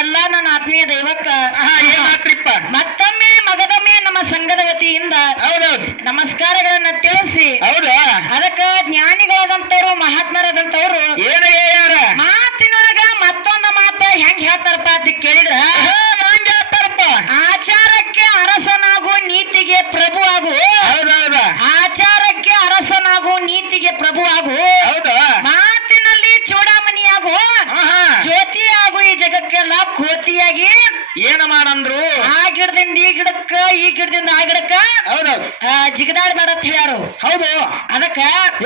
ಎಲ್ಲಾ ನನ್ನ ಆತ್ಮೀಯ ದೈವಕ್ಕ ಏನಾತ್ರಿಪ್ಪ ಮತ್ತೊಮ್ಮೆ ಮಗದೊಮ್ಮೆ ನಮ್ಮ ಸಂಘದ ವತಿಯಿಂದ ಹೌದೌದು ನಮಸ್ಕಾರಗಳನ್ನ ತಿಳಿಸಿ ಹೌದಾ ಅದಕ್ಕ ಜ್ಞಾನಿಗಳಾದಂತವ್ರು ಮಹಾತ್ಮರಾದಂತವ್ರು ಏನ ಯಾರ ಮಾತಿನೊಳಗ ಮತ್ತೊಂದು ಮಾತು ಹೆಂಗ್ ಹೇಳ್ತಾರಪ್ಪ ಅಂತ ಕೇಳಿದ್ರ ಹಂಗ ಹೇಳ್ತಾರಪ್ಪ ಆಚಾರಕ್ಕೆ ಅರಸನಾಗು ನೀತಿಗೆ ಪ್ರಭು ಆಗು. ಹೌದೌದಾ ಆಚಾರಕ್ಕೆ ಅರಸನಾಗು ನೀತಿಗೆ ಪ್ರಭು ಆಗು. ಹೌದಾ ಮಾತಿನಲ್ಲಿ ಚೂಡಾಮಣಿಯಾಗು ಜ್ಯೋತಿಯಾಗು ಈ ಜಗಕ್ಕೆಲ್ಲ ಕೋತಿಯಾಗಿ ಏನ ಮಾಡಂದ್ರು ಆ ಗಿಡದಿಂದ ಈ ಗಿಡಕ್ಕ ಈ ಗಿಡದಿಂದ ಆ ಗಿಡಕ್ಕ ಹೌದೌದು ಜಿಗದಾಡ್ಬೇಡ ಅಂತ ಹೇಳ್ಯಾರು. ಹೌದು ಅದಕ್ಕ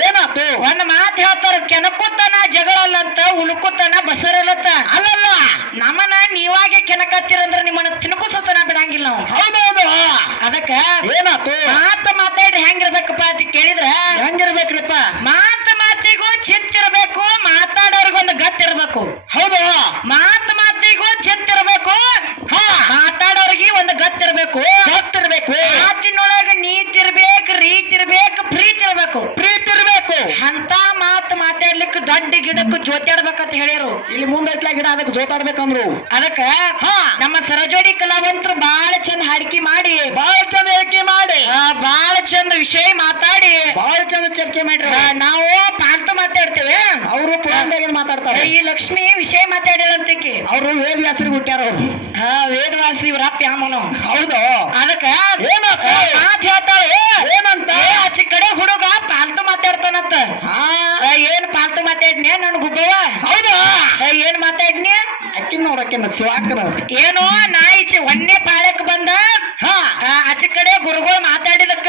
ಏನಾತು ಒಂದ್ ಮಾತು ಹೇಳ್ತಾರ ಕೆನಕುತ್ತನ ಜಗಳಲ್ಲಂತ ಉಳುಕುತ್ತನ ಬಸರಲ್ಲತ್ತ ಅಲ್ಲಲ್ಲ ನಮ್ಮನ ನೀವಾಗೆ ಕೆನಕತ್ತೀರಂದ್ರ ನಿಮ್ಮನ್ನ ತಿನ್ಕುಸತನ ಬಿಡಂಗಿಲ್ಲ ನಾವು. ಹೌದೌದು ಅದಕ್ಕ ಏನಾತು ಮಾತಾಡಿ ಹೆಂಗಿರ್ಬೇಕಪ್ಪ ಅಂತ ಕೇಳಿದ್ರ ಹೆಂಗಿರ್ಬೇಕ್ರಿಪ್ಪ ಮಾತಿಗೂ ಚಿತ್ತಿರ್ಬೇಕು, ಮಾತಾಡೋರ್ಗೊಂದು ಗತ್ತಿರ್ಬೇಕು. ಹೌದು ಮಾತಿಗೂ ಚಿತ್ತಿರ್ಬೇಕು, ಮಾತಾಡೋರ್ಗಿ ಒಂದು ಗತ್ತಿರ್ಬೇಕು. ಗೊತ್ತಿರ್ಬೇಕು ಮಾತಿನೊಳಗ ನೀತಿ ಇರ್ಬೇಕು, ರೀತಿ ಇರ್ಬೇಕು, ಪ್ರೀತಿ ಇರ್ಬೇಕು. ಪ್ರೀತಿ ಇರ್ಬೇಕು ಅಂತ ಮಾತಾಡ್ಲಿಕ್ಕೆ ದೊಡ್ಡ ಗಿಡಕ್ಕೂ ಜೋತಾಡ್ಬೇಕಂತ ಹೇಳ್ಯಾರು. ಇಲ್ಲಿ ಮುಂದೈತ್ಲ ಗಿಡ ಅದಕ್ಕೆ ಜೋತಾಡ್ಬೇಕಂದ್ರು. ಅದಕ್ಕ ನಮ್ಮ ಸರಜೋಡಿ ಕಲಾವಂತರು ಬಾಳ ಚಂದ ಹಾಡಿಕೆ ಮಾಡಿ, ಬಾಳ ಚಂದ ಹೇಳಿಕೆ ಮಾಡಿ, ಬಾಳ ಚಂದ ವಿಷಯ ಮಾತಾಡಿ, ಬಾಳ ಚಂದ ಚರ್ಚೆ ಮಾಡ್ರಿ. ನಾವು ಪಾಂತು ಮಾತಾಡ್ತೇವೆ, ಅವರು ಪುರಾಣದಾಗ ಮಾತಾಡ್ತಾರೆ. ಈ ಲಕ್ಷ್ಮಿ ವಿಷಯ ಮಾತಾಡಿಳಂತಕ್ಕೆ ಅವರು ವೇದ ವ್ಯಾಸರಿಗೆ ಹುಟ್ಟ್ಯಾರ ಅವರು. ವೇದವಾಸಿ ಇವ್ರ ಅಪ್ಪ ಯಾಮನು. ಹೌದು ಅದಕ್ಕ ಮಾತ್ ಹೇಳ್ತಾಳೆ ಏನಂತ ಆಚೆ ಕಡೆ ಹುಡುಗ ಪಾಲ್ತು ಮಾತಾಡ್ತಾನಂತ. ಏನ್ ಪಾಲ್ತು ಮಾತಾಡ್ನಿ ನನ್ ಗುಬ್ಬವ? ಹೌದಾ ಏನ್ ಮಾತಾಡ್ನಿ? ಅಕ್ಕಿನ ನೋಡಕ್ಕಿನ ಶಿವಾಕನ ಏನೋ ನಾ ಈಚೆ ಒಂದೇ ಪಾಳ್ಯಕ್ ಬಂದ ಆಚೆ ಕಡೆ ಗುರುಗಳು ಮಾತಾಡಿದಕ್ಕ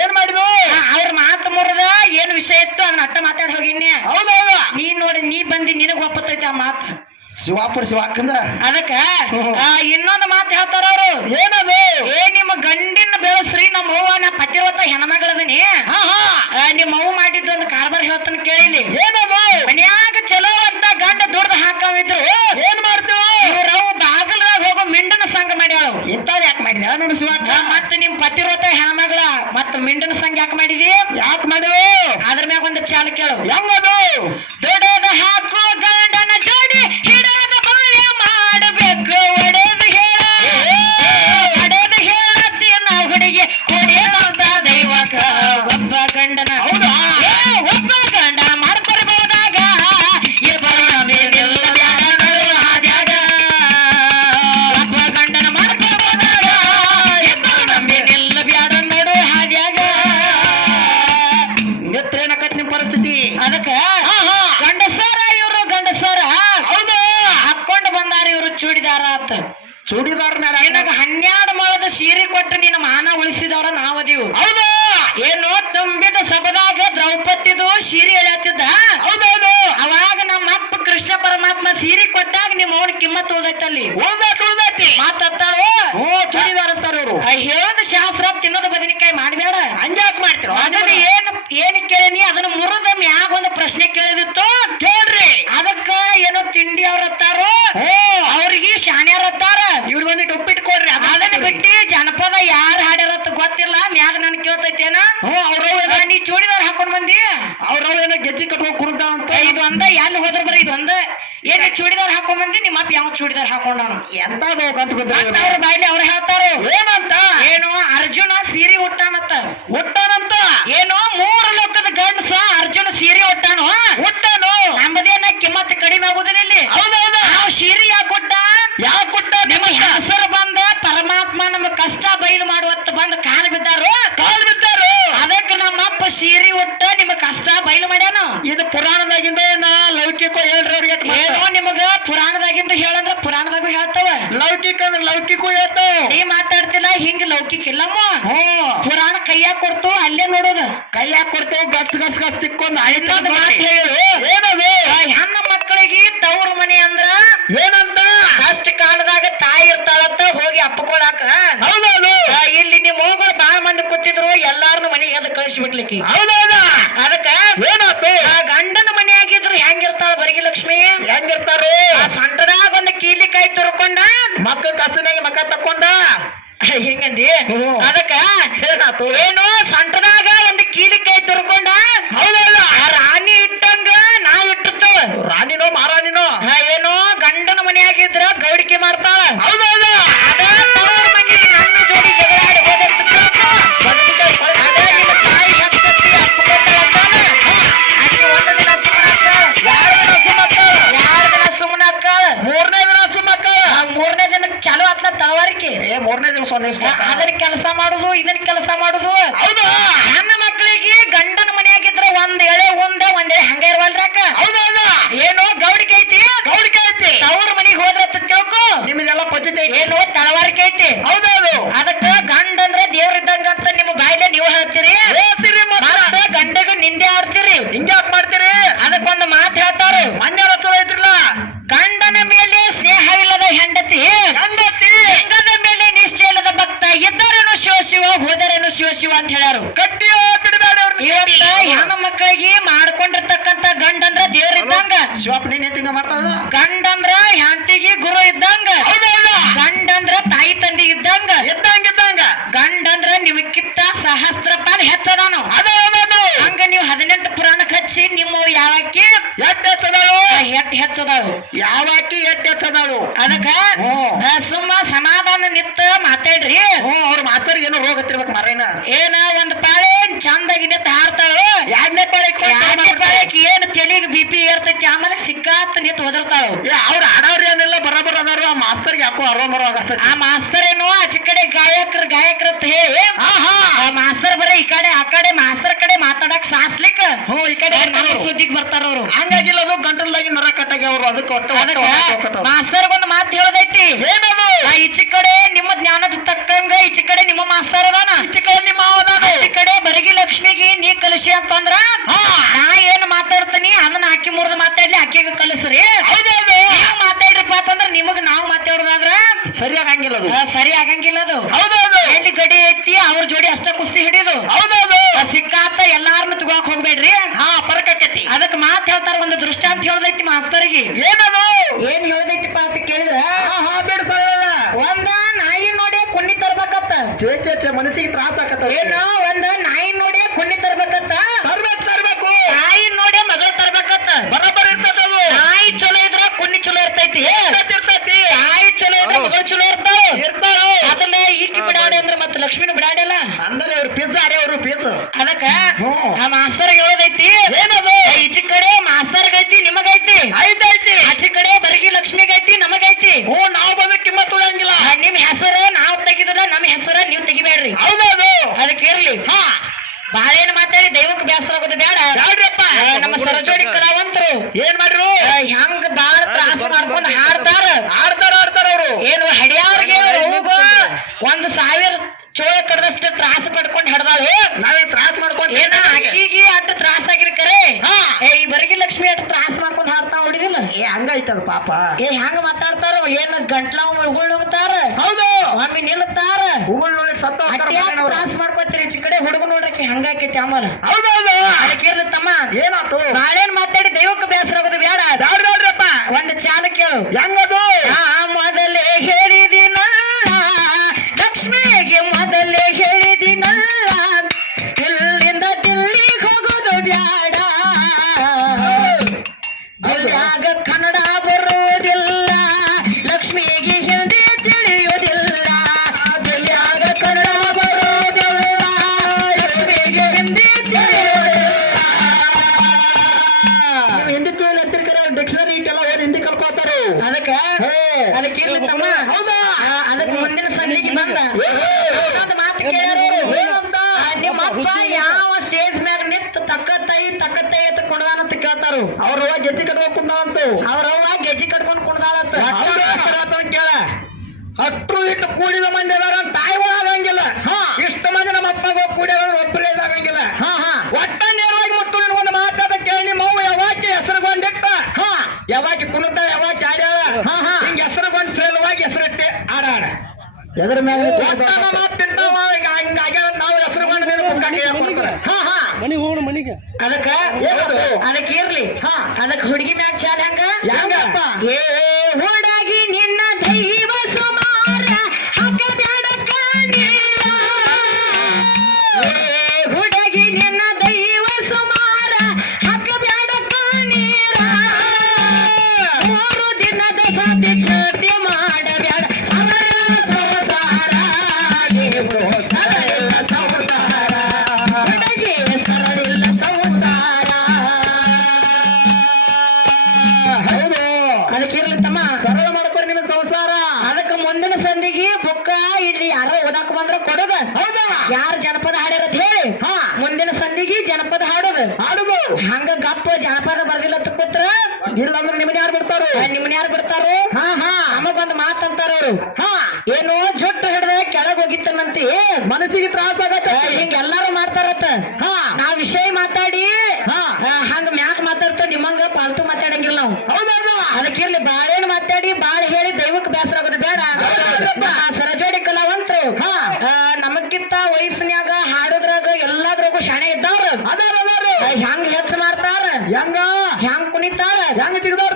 ಏನ್ ಮಾಡಿದ್ವು ಅವ್ರ ಮಾತು ಮುರಿದ ಏನ್ ವಿಷಯ ಇತ್ತು ಅದನ್ನ ಅಟ್ಟ ಮಾತಾಡಿ ಹೋಗಿನಿ. ಹೌದೌದು ನೀನ್ ನೋಡಿ ನೀ ಬಂದಿ ನಿನಗ್ ಒಪ್ಪತೈತಿ ಆ ಮಾತು. ಶಿವಾಪುರ ಶಿವಾಕಂದ ಅದಕ್ಕ ಇನ್ನೊಂದು ಮಾತು ಹೇಳ್ತಾರ ಅವರು. ಏನದು ನಿಮ್ಮ ಗಂಡಿನ ಬೆಳೆಸ್ರಿ, ನಮ್ಮ ಅವ್ವ ನಾ ಪತಿರವತ್ತ ಹೆಣ್ಮಗಳದನಿ, ನಿಮ್ಮ ಅವ್ವ ಮಾಡಿದ್ದು ಒಂದು ಕಾರ್ಬಾರ್ ಹೇಳ್ತಾನ ಕೇಳಿಲಿ. ಏನದು ಮನ್ಯಾಗ ಚಲೋ ಅಂತ ಗಂಡ ದುಡ್ದು ಹಾಕಾವಿದ್ರು ಏನ್ ಮಾಡ್ತೀವಿ ಇವ್ರವು ಬಾಗಲ್ದಾಗ ಹೋಗೋ ಮಿಂಡನ ಸಂಘ ಮಾಡ್ಯಾಳ. ಇಂಥದ್ ಯಾಕೆ ಮಾಡಿದ್ಯಾ ನನ್ನ ಶಿವಾಕ? ಮತ್ತ ನಿಮ್ ಪತಿರವತ್ತ ಹೆಣ್ಮಗಳ ಮತ್ತ ಮಿಂಡನ ಸಂಘ ಯಾಕೆ ಮಾಡಿದಿ? ಯಾಕೆ ಮಾಡಿದ್ವು ಅದ್ರ ಮ್ಯಾಗ ಒಂದು ಚಾಲ ಕೇಳು. ಹೆಂಗದು ದುಡದ ಹಾಕೋ ಗಂಡನ ಜೋಡಿ ಹಿಡದ ಬಾಳೆ ಮಾಡಬೇಕು, ಒಡೆದು ಹೇಳ ಒಡೆದು ಹೇಳತ್ತೀನ ಹುಡುಗಿ ಕೊಡೇನಂತ ದೈವಕ ಒಬ್ಬ ಗಂಡನ. ಒಬ್ಬ ಗಂಡ ಮಾಡ್ಕೊರ್ಬೋದಾಗ ಇಬ್ಬರು ನಮೇನಿಲ್ಲ ಬ್ಯಾಡ ನಡು ಹಾದ್ಯಾಗ. ಒಬ್ಬ ಗಂಡನ ಮಾಡ್ಕೊರ್ಬೋದಾಗ ಇಬ್ಬರು ನಮೇನಿಲ್ಲ ಬ್ಯಾಡ ನಡು ಹಾದ್ಯಾಗ. ಮಿತ್ರೇನಕತ್ ನಿಮ್ ಪರಿಸ್ಥಿತಿ. ಅದಕ್ಕ ಗಂಡಸರ ಇವ್ರು ಗಂಡಸರ ಹೌದು ಹಾಕೊಂಡು ಬಂದಾರ ಇವ್ರು ಚೂಡಿದಾರ ಅಂತ. ಚೂಡಿದಾರ ನಿನಗ 12 ಮೊಳದ ಸೀರೆ ಕೊಟ್ಟು ನಿನ್ನ ಮಾನ ಉಳಿಸಿದವ್ರ ನಾವದೀವು. ಹೌದು ಏನು ತುಂಬಿದ ಸಭದಾಗ ದ್ರೌಪದಿದು ಸೀರೆ ಎಳೆಯತ್ತಿದ್ದ. ಹೌದೌದು ಅವಾಗ ನಮ್ಮ ಅಪ್ಪ ಕೃಷ್ಣ ಪರಮಾತ್ಮ ಸೀರೆ ಕೊಟ್ಟಾಗ ನಿಮ್ಮ ಅವನ ಕಿಮ್ಮತ್ ಉಳ್ದೈತಲ್ಲಿ ಉಳ್ದೈತಿ ಮಾತಾಡ್ತಾರೋ. ಚೂಡಿದಾರ ಅಂತಾರ ಇವರು. ಹೇಳದ ಶಾಸ್ತ್ರ ತಿನ್ನೋದು ಬದನೆಕಾಯಿ ಮಾಡಬೇಡ. ಹಂಗ್ಯಾಕ್ ಮಾಡ್ತಿರೋ ಅದನ್ನ ಏನ್ ಕೇಳಿನಿ ಅದನ್ನ ಮುರಿದ ಮ್ಯಾಗ ಒಂದು ಪ್ರಶ್ನೆ ಕೇಳಿದಿತ್ತು ಕೇಳ್ರಿ. ಅದಕ್ಕ ಏನೋ ತಿಂಡಿ ಅವ್ರ ಹತ್ತಾರೋ ಅವ್ರಿಗೆ ಶಾಣ್ಯಾರ ಹತ್ತಾರ, ಇವ್ರಿಗೊಂದಿಟ್ಟು ಉಪ್ಪಿಟ್ಕೊಡ್ರಿ. ಅದನ್ನ ಬಿಟ್ಟು ಜನಪದ ಯಾರು ಹಾಡ್ಯಾರತ್ತ ಗೊತ್ತಿಲ್ಲ. ಮ್ಯಾಗ ನನ್ ಕೇಳ್ತೈತೇನ ನೀ ಚೂಡಿದಾರ ಹಾಕೊಂಡ್ ಬಂದಿ, ಅವ್ರವೇನೋ ಗೆಜ್ಜಿ ಕಟ್ಕೊಂಡ್ ಕುಡ್ದ ಅಂತ. ಇದು ಒಂದ ಎಲ್ಲಿ ಹೋದ್ರ ಬರೀ ಇದು ಒಂದ ಏನ ಚೂಡಿದಾರ ಹಾಕೊಂಡ್ ಬಂದಿ. ನಿಮ್ಮ ಅಪ್ಪ ಯಾವ ಚೂಡಿದಾರ ಹಾಕೊಂಡವನು ಎಂತದು ಗಂಟು ಬಿದ್ದ ಅವ್ರ ಬಾಯ್ಲಿ ಅವ್ರು ಹೇಳ್ತಾರೋ ಏನಂತ ಏನು ಅರ್ಜುನ ಸೀರೆ ಉಟ್ಟಾನಂತ. ಹುಟ್ಟಾನಂತ ಏನೋ 3 ಲೋಕದ ಗಂಡಸ ಅರ್ಜುನ ಸೀರೆ ಉಟ್ಟಾನು. ಹುಟ್ಟಾನು ನಮ್ಮದೇನ ಕಿಮ್ಮತ್ ಕಡಿಮೆ ಆಗುದಿಲ್ಲ ಇಲ್ಲಿ. ಹೌದೌದು ನಾವು ಸೀರೆ ಯಾಕೆ ಕೊಟ್ಟ? ಯಾಕೆ ಹುಟ್ಟ ನಿಮ್ಮ ಹೆಸರು ಬಂದ ಪರಮಾತ್ಮ ನಮ್ಮ ಕಷ್ಟ ಬಯಲು ಮಾಡುವತ್ತ ಬಂದು ಕಾಲು ಬಿದ್ದಾರು. ಅದಕ್ಕೆ ನಮ್ಮ ಅಪ್ಪ ಸೀರೆ ಉಟ್ಟ ನಿಮ್ಮ ಕಷ್ಟ ಬಯಲು ಮಾಡ್ಯಾನ. ಇದು ಪುರಾಣದಾಗಿಂದ ಲೌಕಿಕ ಹೇಳ್ರಿ ಅವ್ರಿಗೆ. ಏನೋ ನಿಮಗ ಪುರಾಣದಾಗಿಂದ ಹೇಳಂದ್ರ ಪುರಾಣದಾಗೂ ಹೇಳ್ತಾವ, ಲೌಕಿಕ ಅಂದ್ರೆ ಲೌಕಿಕ ಹೇಳ್ತಾವ. ನೀ ಮಾತಾಡ್ತಿಲ್ಲ ಹಿಂಗ ಲೌಕಿಕ ಇಲ್ಲಮ್ಮ. ಪುರಾಣ ಕೈಯಾಗ ಕೊಡ್ತು ಅಲ್ಲೇ ನೋಡೋದು. ಕೈಯಾಗ ಕೊಡ್ತೇವೆ ಗಸ್ ಗಸ್ ಗಸ್ ತಿಕ್ಕೊಂಡ್ ಇನ್ನೊಂದು ಮಾತು ಹೇಳು. ಏನದು ಹೆಣ್ಣ ಮಕ್ಕಳಿಗೆ ತವ್ರ ಮನೆ ಅಂದ್ರ ಏನಂತ ಕಷ್ಟ ಕಾಲದಾಗ ತಾಯಿ ಇರ್ತಾಳಂತ ಹೋಗಿ ಅಪ್ಪಕೊಳಾಕ. ಹೌದೌದು ಇಲ್ಲಿ ನಿಮ್ ಹೋಗೋರು ಬಾಳ ಮಂದಿ ಕೂತಿದ್ರು, ಎಲ್ಲಾರನು ಮನೆಗೆ ಎದ್ದು ಕಳಿಸಿ ಬಿಡ್ಲಿಕ್ಕೆ. ಹೌದೌದ ಅದಕ್ಕ ಏನಾತು ಗಂಡನ ಮನೆ ಆಗಿದ್ರು ಹೆಂಗಿರ್ತಾಳ ಬರಗಿ ಲಕ್ಷ್ಮಿ? ಹೆಂಗಿರ್ತಾರು ಸೊಂಟದಾಗ ಒಂದು ಕೀಲಿ ಕೈ ತುರ್ಕೊಂಡ ಮಕ್ಕ ಕಸನಾಗ ಮಕ್ಕ ತಕ್ಕೊಂಡ ಹಿಂಗಂದಿ. ಅದಕ್ಕ ಏನು ಸೊಂಟದಾಗ ಒಂದು ಕೀಲಿ ಕೈ ತುರ್ಕೊಂಡ. ಹೌದೌದ ರಾಣಿ ಇಟ್ಟಂಗ ನಾ ಇಟ್ಟಿರ್ತ ರಾಣಿನೋ ಮಹಾರಾಣಿನೋ ಏನೋ ಗಂಡನ ಮನೆ ಆಗಿದ್ರ ಗೌಡಿ ಹೌದೌದು ಅದೇ ತವ್ರ ಮನೆಗೆ ನನ್ನ ಜೋಡಿ ಜಗಳಾಡಿ ಹೋದಷ್ಟು ಅದೇ ನಿನ್ನ ತಾಯಿ ಹೆತ್ತತ್ತಿ ಅಪ್ಪಗೊತ್ತಾಳಂತಾನ ಆಕೆ ಒಂದು ದಿನ ಸುಮ್ಮನಾಕ್ಕ ಮೂರನೇ ದಿನ ಸುಮ್ಮಕ್ಕ ಮೂರನೇ ದಿನಕ್ಕೆ ಚಾಲು ಆತ್ನ ತಳವಾರಿಕೆ ಮೂರನೇ ದಿವಸ ಒಂದ್ ದಿವಸ ಅದನ್ನ ಕೆಲಸ ಮಾಡುದು ಇದನ್ನ ಕೆಲಸ ಮಾಡುದು ಹೌದಾ ನನ್ನ ಮಕ್ಕಳಿಗೆ ಗಂಡನ ಮನೆಯಾಗಿದ್ರ ಒಂದ್ ಎಳೆ ಒಂದೇ ಹಂಗ ಇರುವಲ್ರಾಕ ಹೌದೌದು ಏನೋ ಗೌಡಿಕೆ ಐತಿ ಗೌಡಿಕೆ ಐತಿ ತವ್ರ ಮನೆಗೆ ಹೋದ್ರ ತಿಳ್ಕೊ ನಿಮ್ದೆಲ್ಲ ಪದ್ಧತಿ ಐತಿ ಏನೋ ತಳವಾರಿಕೆ ಐತಿ ಹೌದೌದು ಅದಕ್ಕ ಗಂಡ ಅಂದ್ರೆ ದೇವ್ರ ಇದ್ದಂಗ ಅಂತ ನಿಮ್ಮ ಬಾಯಿಲೆ ನೀವು ಹೇಳ್ತೀರಿ ಹೇಳ್ತೀರಿ ಮತ್ತೆ ಗಂಡಗ ನಿಂದೆ ಆಡ್ತೀರಿ ಹಿಂಗ ಯಾಕೆ ಮಾಡ್ತೀರಿ ಅದಕ್ಕೊಂದು ಮಾತು ಹೇಳ್ತಾರು ಮನ್ಯಾರ ಚಲೋ ಐತಿರ್ಲ ಗಂಡನ ಮೇಲೆ ಸ್ನೇಹವಿಲ್ಲದ ಹೆಂಡತಿ ಗಂಡತಿ ಲಿಂಗದ ಮೇಲೆ ನಿಶ್ಚಯ ಇಲ್ಲದ ಭಕ್ತ ಇದ್ದರೇನು ಶಿವ ಶಿವ ಹೋದರೇನು ಶಿವ ಶಿವ ಅಂತ ಹೇಳ್ಯಾರು ಕಟ್ಟಿಯೋ ಬಿಡಬೇಡ ಇವತ್ತ ಹೆಣ್ಣ ಮಕ್ಕಳಿಗೆ ಮಾಡ್ಕೊಂಡಿರ್ತಕ್ಕಂತ ಗಂಡ ಅಂದ್ರ ದೇವ್ರ ಇದ್ದಂಗ ಶಿವಪ್ಪ ನೀನ್ ತಿಂಗ ಮಾಡ್ತಾವ ಗಂಡಂದ್ರ ಹೆಂಡತಿಗೆ ಗುರು ಇದ್ದಂಗ ಹೌದೌದು ಗಂಡಂದ್ರ ತಾಯಿ ತಂದೆ ಇದ್ದಂಗ ಇದ್ದಂಗ ಗಂಡಂದ್ರ ನಿಮಕ್ಕಿಂತ ಸಹಸ್ರ ಪಾಲ್ ಹೆಚ್ಚದಾನು ಅದೌದು ಹಂಗ ನೀವು 18 ಪುರಾಣಕ್ಕೆ ಹಚ್ಚಿ ನಿಮ್ಮ ಯಾವಾಕಿ ಎಟ್ ಹೆಚ್ಚದಾಳು ಹೆಚ್ಚದಾಳು ಯಾವಾಕಿ ಎಟ್ ಹೆಚ್ಚದಾಳು ಅದಕ್ಕ ಸುಮ್ಮ ಸಮಾಧಾನ ನಿತ್ತ ಮಾತಾಡ್ರಿ ಅವ್ರ ಮಾಸ್ತರ್ಗೆ ಏನೋ ರೋಗ ಹತ್ತಿರ್ಬೇಕು ಮರೇನ ಏನ ಒಂದ್ ಪಾಳೆ ಚಂದಾಗಿ ನಿತ್ತ ಹಾಡ್ತಾಳು ಎರಡನೇ ಪಾಳೆకి ಏನ್ ತೆಲಿಗೆ ಬಿಪಿ ಏರ್ತೈತಿ ಆಮೇಲೆ ಸಿಕ್ಕಾತ್ ನಿತ್ ಒದರ್ತಾಳು ಅವ್ರ ಆಡವ್ರ ಏನೆಲ್ಲ ಬರಬರ ಅದಾರು ಆ ಮಾಸ್ತರ್ಗೆ ಯಾಕೋ ಅರೋಮರ ಆಗತ್ತ ಆ ಮಾಸ್ತರ್ ಏನೋ ಆಚೆ ಕಡೆ ಗಾಯಕರ ಅಂತ ಹೇಳಿ ಆ ಮಾಸ್ತರ್ ಬರೀ ಈ ಕಡೆ ಆ ಕಡೆ ಮಾಸ್ತರ್ ಕಡೆ ಮಾತಾಡಕ್ ಸಾಸ್ಲಿಕ್ ಈ ಕಡೆ ನಮ್ಮ ಸುದ್ದಿಗ್ ಬರ್ತಾರ ಅವ್ರು ಹಂಗಾಗಿಲ್ಲ ಅದು ಗಂಟಲ್ದಾಗಿ ನರ ಕಟ್ಟಾಗಿ ಅವ್ರು ಅದಕ್ಕೆ ಮಾಸ್ತರ್ ಒಂದ್ ಮಾತು ಹೇಳದೈತಿ ಏನದು ಈಚೆ ಕಡೆ ನಿಮ್ಮ ಜ್ಞಾನದ ತಕ್ಕಂಗ ಈಚೆ ಕಡೆ ನಿಮ್ಮ ಮಾಸ್ತರ್ ಅದಾನ ಈಚೆ ಕಡೆ ನಿಮ್ಮ ಈಚೆ ಕಡೆ ಬರಗಿ ಲಕ್ಷ್ಮಿಗೆ ನೀ ಕಲಿಸಿ ಅಂತಂದ್ರ ನಾ ಏನ್ ಮಾತಾಡ್ತೀನಿ ಅದನ್ನ ಆಕಿ ಮುರಿದು ಮಾತಾಡ್ಲಿ ಆಕಿಗೆ ಕಲಿಸ್ರಿ ನೀವು ಮಾತಾಡ್ರಿಪ್ಪ ಅಂತಂದ್ರ ನಿಮಗ್ ನಾವ್ ಮಾತಾಡೋದಾದ್ರ ಸರಿ ಆಗಂಗಿಲ್ಲ ಅದು ಸರಿ ಆಗಂಗಿಲ್ಲ ಅದು ಹೌದೌದು ಎಲ್ಲಿ ಗಡಿ ಐತಿ ಅವ್ರ ಜೋಡಿ ಅಷ್ಟ ಕುಸ್ತಿ ಹಿಡಿದು ಹೌದೌದು ಸಿಕ್ಕಾತ ಎಲ್ಲಾರನ್ನು ತಗೋಕ್ ಹೋಗ್ಬೇಡ್ರಿ ಪರಕೈತಿ ಅದಕ್ ಮಾತ್ ಹೇಳ್ತಾರ ಒಂದು ದೃಷ್ಟಾಂತ ಹೇಳ್ದೈತಿ ಮಾಸ್ತರಿಗೆ ಏನದು ಏನ್ ಹೇಳ್ದೈತಿಪ್ಪ ಅಂತ ಕೇಳಿದ್ರ ಬೇಡ ಒಂದ ನಾಯಿ ನೋಡಿ ಕುಣ್ಣಿ ತರ್ಬೇಕತ್ತ ಚೇ ಮನಸ್ಸಿಗೆ ತ್ರಾಸ ಆಕತ್ತ ಏನ ಒಂದ ನಾಯಿ ನೋಡಿ ಕುಣ್ಣಿ ತರ್ಬೇಕತ್ತ ತರ್ಬೇಕು ನಾಯಿ ನೋಡಿ ಮಗಳ ತರ್ಬೇಕತ್ತ ಬರಬರ್ ಇರ್ತದದು ನಾಯಿ ಚಲೋ ಇದ್ರ ಕುಣ್ಣಿ ಚಲೋ ಇರ್ತೈತಿ ಇರ್ತೈತಿ ನಾಯಿ ಚಲೋ ಇದ್ರ ಮಗಳು ಚಲೋ ಇರ್ತಾಳು ಅದನ್ನ ಈಕಿ ಬಿಡಾಡಿ ಅಂದ್ರೆ ಮತ್ತೆ ಲಕ್ಷ್ಮಿನ ಬಿಡಾಡಲ್ಲ ಅಂದ್ರೆ ಅವ್ರು ಪಿಜ್ಜಾ ಅರೆ ಅವ್ರು ಪಿಜ್ಜಾ ಅದಕ್ಕ ಆ ಮಾಸ್ತರ್ ಹೇಳೋದೈತಿ ಏನದು ಈಚೆ ಕಡೆ ಮಾಸ್ತರ್ಗೈತಿ ನಿಮಗೈತಿ ಐತೈತಿ ಆಚೆ ಕಡೆ ಬರಗಿ ಲಕ್ಷ್ಮಿಗೈತಿ ನಮಗೈತಿ ನಾವು ಬಂದ್ರೆ ಕಿಮ್ಮತ್ ಉಳಿಯಂಗಿಲ್ಲ ನಿಮ್ ಹೆಸರು ನಾವ್ ತೆಗಿದ್ರ ನಮ್ ಹೆಸರ ನೀವ್ ತೆಗಿಬೇಡ್ರಿ ಹೌದೌದು ಅದಕ್ಕೆ ಇರ್ಲಿ ಬಾಳೇನ್ ಮಾತಾಡಿ ದೈವಕ್ಕೆ ಬೇಸರ ಆಗೋದು ಬೇಡ ಬ್ಯಾಡ್ರಪ್ಪ ನಮ್ಮ ಸರಜೋಡಿ ಕಲಾವಂತರು ಏನ್ ಮಾಡ್ರು ಹೆಂಗ್ ಬಾಳ ತ್ರಾಸ ಮಾಡ್ಕೊಂಡ್ ಹಾಡ್ತಾರ ಅವರು ಏನು ಹಡಿಯಾರ್ಗೆ ರೋಗ 1,000 ಚೋಳ ಕಡದಷ್ಟು ತ್ರಾಸ ಪಡ್ಕೊಂಡ್ ಹಡ್ದಾಳು ನಾವೇ ತ್ರಾಸ ಮಾಡ್ಕೊಂಡು ಏನ ಅಕ್ಕಿಗೆ ಅಡ್ಡ ತ್ರಾಸ ಆಗಿರ್ಕರೆ ಈ ಬರಗಿ ಲಕ್ಷ್ಮಿ ಅಡ್ಡ ತ್ರಾಸ ಮಾಡ್ಕೊಂಡ್ ಹಾಡ್ತಾ ಹೊಡಿದಿಲ್ಲ ಹಂಗಾಯ್ತದ ಪಾಪ ಹೆಂಗ ಮಾತಾಡ್ತಾರ ಏನ್ ಗಂಟ್ಲಾವ್ ಉಗುಳ್ತಾರ ಹೌದು ಒಮ್ಮೆ ನಿಲ್ತಾರ ಹೂಗಳು ನೋಡಿ ಸತ್ತ ತ್ರಾಸ ಮಾಡ್ಕೊತೀರಿ ಈಚೆ ಕಡೆ ಹುಡುಗ ನೋಡಕ್ಕೆ ಹಂಗಾಕೈತಿ ಆಮೇಲೆ ಹೌದೌದು ಅದಕ್ಕೆ ಇರ್ಲಿ ತಮ್ಮ ಏನಾತು ಬಾಳೇನ್ ಮಾತಾಡಿ ದೈವಕ್ಕೆ ಬೇಸರ ಆಗೋದು ಬೇಡ ಬ್ಯಾಡ್ರಪ್ಪ ಒಂದು ಚಾಲ ಕೇಳು ಹೆಂಗದು ಮೊದಲೇ ಹೇಳಿದಿನಲ್ಲ ಲಕ್ಷ್ಮಿಗೆ ಮೊದಲೇ ಹೇಳಿದಿನಲ್ಲ ಇಲ್ಲಿಂದ ದಿಲ್ಲಿಗೆ ಹೋಗೋದು ಬ್ಯಾಡ ದಿಲ್ಯಾಗ ಕನ್ನಡ ಬರುವುದಿಲ್ಲ ಲಕ್ಷ್ಮಿಗೆ ಹಿಂದಿ ತಿಳಿಯುವುದಿಲ್ಲ ದಿಲ್ಯಾಗ ಕನ್ನಡ ಬರುವುದಿಲ್ಲ ಲಕ್ಷ್ಮಿಗೆ ಹಿಂದಿ ತಿಳಿಯುವುದಿಲ್ಲ ಹಿಂದಿ ತಿಳಿಯತ್ತಿರ್ಕರ ಡಿಕ್ಷನರಿ ಇಟ್ಟೆಲ್ಲ ಓದಿ ಹಿಂದಿ ಕಲ್ಕೋತಾರು ಅದಕ್ಕೆ ಇರ್ಲಿ ತಮ್ಮ ಹೌದಾ ಅದಕ್ಕೆ ಮುಂದಿನ ಸಂಧಿಗೆ ಬಂದ ಇನ್ನೊಂದು ಮಾತು ಕೇಳ್ಯಾರು ನಿಮ್ಮ ಅಪ್ಪ ಯಾವ ಸ್ಟೇಜ್ ಮ್ಯಾಗ ನಿಂತು ತಕ್ಕತ್ತೈ ಅಂತ ಕುಡ್ದಾನಂತ ಕೇಳ್ತಾರು ಅವ್ರ ಗೆಜ್ಜೆ ಕಟ್ಕೊಂಡು ಕುಂದಾವಂತು ಅವ್ರವ್ವ ಗೆಜ್ಜಿ ಕಟ್ಕೊಂಡ್ ಕುಡ್ದಾಳಂತ ಕೇಳ ಹತ್ತು ಇಟ್ಟು ಕೂಡಿದ ಮಂದಿ ಅದಾರ ತಾಯಿ ಆಗಂಗಿಲ್ಲ ಇಷ್ಟು ಮಂದಿ ನಮ್ಮ ಅಪ್ಪಗ ಕೂಡಿದ ಒಬ್ಬರೇ ಆಗಂಗಿಲ್ಲ ಒಟ್ಟ ನೇರವಾಗಿ ಮತ್ತು ಒಂದು ಮಾತಾಡ ಕೇಳಿ ಮೌ ಯಾವಾಕಿ ಹೆಸರುಗೊಂಡಿಟ್ಟ ಯಾವಾಕಿ ಕುಣಿತ ಯಾವಾಕಿ ಆಡ್ಯಾಳ ಹಿಂಗ ಹೆಸರುಗೊಂಡ್ ಸಲುವಾಗಿ ಹೆಸರಿಟ್ಟೆ ಆಡಾಡ ಎದ್ರ ಮೇಲೆ ಹಂಗಾಗಿ ನಾವು ಹೆಸರುಗೊಂಡು ಮನೆಗೆ ಹೋಗೋಣ ಮನೆಗೆ ಅದಕ್ಕೆ ಇರ್ಲಿ ಅದಕ್ಕೆ ಹುಡುಗಿ ಮ್ಯಾಗ ಚಾಲ ಹೆಂಗ ಏ ಹುಡುಗಿ ನಿನ್ನ ದೈವ ಸುಮಾರ ಹಾಕಬೇಡ ಕಣ್ಣೀರ ಹುಡುಗಿ ನಿನ್ನ ದೈವ ಸುಮಾರ ಹಾಕಬೇಡ ಕಣ್ಣೀರ 3 ದಿನದ ಸಾಧ್ಯ ಛಾತಿ ಮಾಡಬೇಡ ಮುಂದಿನ ಸಂದಿಗೆ ಬುಕ್ಕ ಇಲ್ಲಿ ಯಾರ ಓದಾಕ ಬಂದ್ರ ಕೊಡೋದ ಹೌದಾ ಯಾರು ಜನಪದ ಹಾಡ್ಯಾರತ್ ಹೇಳಿ ಮುಂದಿನ ಸಂದಿಗೆ ಜನಪದ ಹಾಡೋದು ಹಾಡುದು ಹಂಗ ಗಪ್ಪ ಜನಪದ ಬರ್ದಿಲ್ಲ ಕೂತ್ರ ಇಲ್ಲಂದ್ರೆ ನಿಮ್ಮನ್ನ ಯಾರು ಬಿಡ್ತಾರು ನಿಮ್ಮನ್ನ ಯಾರು ಬಿಡ್ತಾರು ನಮಗೊಂದ್ ಮಾತಂತಾರ ಅವ್ರು ಏನು ಜೊಟ್ಟು ಹಿಡ್ದ ಕೆಳಗ್ ಹೋಗಿತ್ತನಂತಿ ಮನಸ್ಸಿಗೆ ತ್ರಾಸ ಆಗತ್ತೆ ಹಿಂಗ ಎಲ್ಲಾರು ಮಾಡ್ತಾರತ್ತ ನಾವ್ ವಿಷಯ ಮಾತಾಡಿ ಹಂಗ ಮ್ಯಾಕ್ ಮಾತಾಡ್ತ ನಿಮ್ಮಂಗ ಪಾಲ್ತು ಮಾತಾಡಂಗಿಲ್ಲ ನಾವು ಹೌದಾ ಅದಕ್ಕಿರ್ಲಿ ಬಾಳೇನು ಮಾತಾಡಿ ಬಾಳ ಹೇಳಿ ದೈವಕ್ಕೆ ಬೇಸರ ಆಗೋದು ಬೇಡ ಸರಜೋಡಿ ಕಲಾವಂತರು ನಮಗಿಂತ ವಯಸ್ಸಿನ್ಯಾಗ ಹಾಡೋದ್ರಾಗ ಎಲ್ಲಾದ್ರಾಗೂ ಶಾಣೆ ಇದ್ದವ್ರು ಅದಾರ ಹೆಂಗ್ ಹೆಚ್ಚ ಮಾಡ್ತಾರ ಹೆಂಗ ಹೆಂಗ್ ಕುಣಿತಾರ ಹೆಂಗ ಚಿಗದವ್ರ